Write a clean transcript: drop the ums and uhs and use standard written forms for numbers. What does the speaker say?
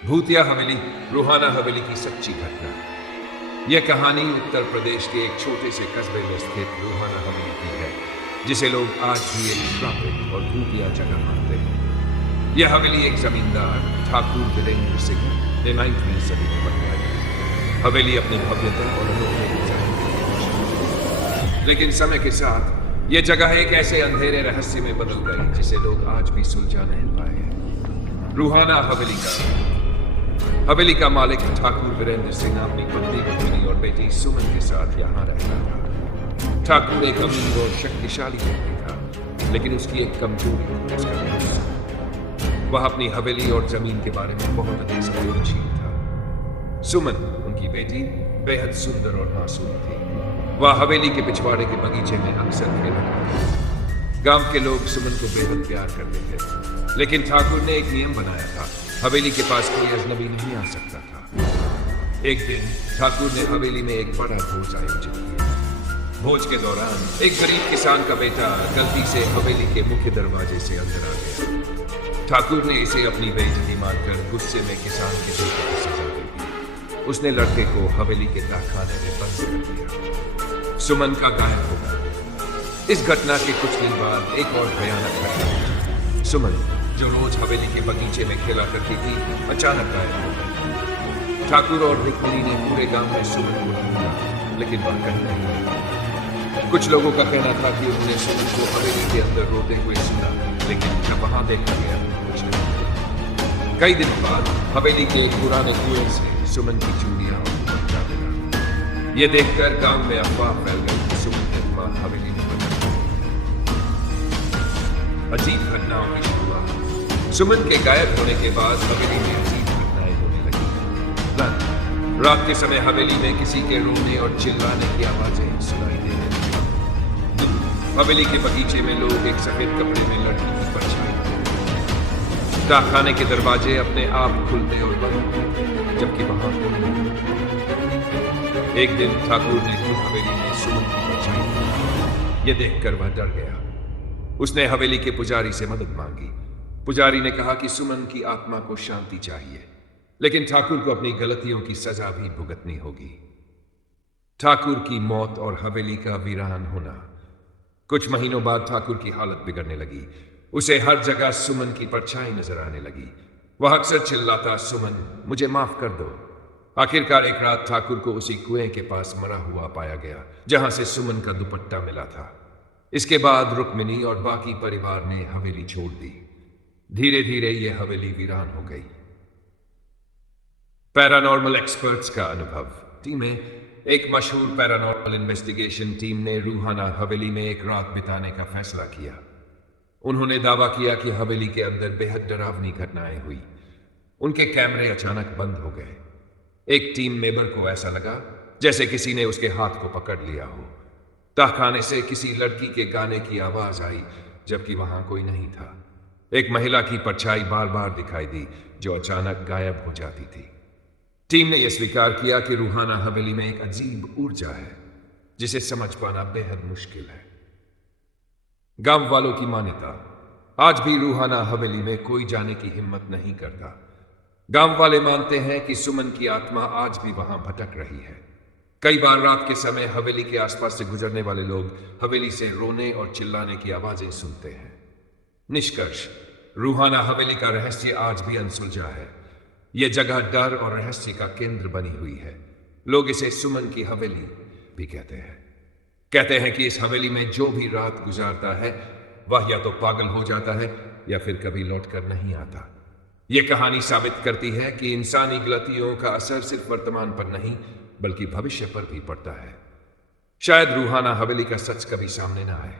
भूतिया हवेली, रूहाना हवेली की सच्ची घटना। यह कहानी उत्तर प्रदेश के एक छोटे से कस्बे में स्थित रूहाना हवेली की है, जिसे लोग आज भी एक श्रापित और भूतिया जगह मानते हैं। यह हवेली एक जमींदार ठाकुर वीरेंद्र सिंह ने 19वीं सदी में बनवाई। हवेली अपनी भव्यता और अनोखे डिजाइन के लिए मशहूर है। लेकिन समय के साथ यह जगह एक ऐसे अंधेरे रहस्य में बदल गई जिसे लोग आज भी सुलझा नहीं पाए हैं। रूहाना हवेली का मालिक ठाकुर वीरेंद्र सिंह अपनी पत्नी रुक्मिणी और बेटी सुमन के साथ यहाँ रहता था। ठाकुर एक अमीर और शक्तिशाली व्यक्ति था, लेकिन उसकी एक कमजोरी थी, उसका गुस्सा। वह अपनी हवेली और जमीन के बारे में बहुत अधिक संवेदनशील था। सुमन, उनकी बेटी, बेहद सुंदर और मासूम थी। वह हवेली के पिछवाड़े के बगीचे में अक्सर खेला करती थी। गांव के लोग सुमन को बेहद प्यार करते थे, लेकिन ठाकुर ने एक नियम बनाया था, हवेली के पास कोई अजनबी नहीं आ सकता था। एक दिन ठाकुर ने हवेली में एक बड़ा भोज आयोजित किया। भोज के दौरान एक गरीब किसान का बेटा गलती से हवेली के मुख्य दरवाजे से अंदर आ गया। ठाकुर ने इसे अपनी बेइज्जती मानकर गुस्से में किसान के बेटे को सजा दे दी। उसने लड़के को हवेली के तहखाने में बंद कर दिया। सुमन का गायब हो गया। इस घटना के कुछ दिन बाद एक और भयानक घटना। सुमन, जो रोज हवेली के बगीचे में खेला करती थी, अचानक गायब हो गई। ठाकुर और रुक्मिणी ने पूरे गांव में सुमन को ढूंढा, लेकिन वह कहीं नहीं मिली। कुछ लोगों का कहना था कि उन्होंने सुमन को हवेली के अंदर रोते हुए सुना, लेकिन जब वहां देखा गया कुछ नहीं मिला। कई दिन बाद हवेली के एक पुराने कुएं से सुमन की चूड़ियां निकाल मिला। ये देखकर गांव में अफवाह फैल गई कि सुमन की मां हवेली में बंद है। अजीब घटनाओं की शुरुआत। सुमन के गायब होने के बाद हवेली में अजीब घटनाएं होने लगी। रात के समय हवेली में किसी के रोने और चिल्लाने की आवाजें सुनाई देने लगी। हवेली के बगीचे में लोग एक सफेद कपड़े में लड़की की परछाई देखते। तहखाने के दरवाजे अपने आप खुलते और बंद होते, जबकि वहां कोई नहीं था। एक दिन ठाकुर ने खुद हवेली में सुमन की परछाई देखी। यह देखकर वह डर गया। उसने हवेली के पुजारी से मदद मांगी। पुजारी ने कहा कि सुमन की आत्मा को शांति चाहिए, लेकिन ठाकुर को अपनी गलतियों की सजा भी भुगतनी होगी। ठाकुर की मौत और हवेली का वीरान होना। कुछ महीनों बाद ठाकुर की हालत बिगड़ने लगी। उसे हर जगह सुमन की परछाई नजर आने लगी। वह अक्सर चिल्लाता, सुमन, मुझे माफ कर दो। आखिरकार एक रात ठाकुर को उसी कुएं के पास मरा हुआ पाया गया, जहां से सुमन का दुपट्टा मिला था। इसके बाद रुक्मिणी और बाकी परिवार ने हवेली छोड़ दी। धीरे धीरे यह हवेली वीरान हो गई। पैरानॉर्मल एक्सपर्ट्स का अनुभव। टीमें एक मशहूर पैरानॉर्मल इन्वेस्टिगेशन टीम ने रूहाना हवेली में एक रात बिताने का फैसला किया। उन्होंने दावा किया कि हवेली के अंदर बेहद डरावनी घटनाएं हुई। उनके कैमरे अचानक बंद हो गए। एक टीम मेंबर को ऐसा लगा जैसे किसी ने उसके हाथ को पकड़ लिया हो। तहखाने से किसी लड़की के गाने की आवाज आई, जबकि वहां कोई नहीं था। एक महिला की परछाई बार बार दिखाई दी, जो अचानक गायब हो जाती थी। टीम ने यह स्वीकार किया कि रूहाना हवेली में एक अजीब ऊर्जा है, जिसे समझ पाना बेहद मुश्किल है। गांव वालों की मान्यता। आज भी रूहाना हवेली में कोई जाने की हिम्मत नहीं करता। गांव वाले मानते हैं कि सुमन की आत्मा आज भी वहां भटक रही है। कई बार रात के समय हवेली के आसपास से गुजरने वाले लोग हवेली से रोने और चिल्लाने की आवाजें सुनते हैं। निष्कर्ष, रूहाना हवेली का रहस्य आज भी अनसुलझा है। यह जगह डर और रहस्य का केंद्र बनी हुई है। लोग इसे सुमन की हवेली भी कहते हैं कि इस हवेली में जो भी रात गुजारता है, वह या तो पागल हो जाता है या फिर कभी लौटकर नहीं आता। यह कहानी साबित करती है कि इंसानी गलतियों का असर सिर्फ वर्तमान पर नहीं, बल्कि भविष्य पर भी पड़ता है। शायद रूहाना हवेली का सच कभी सामने ना आए,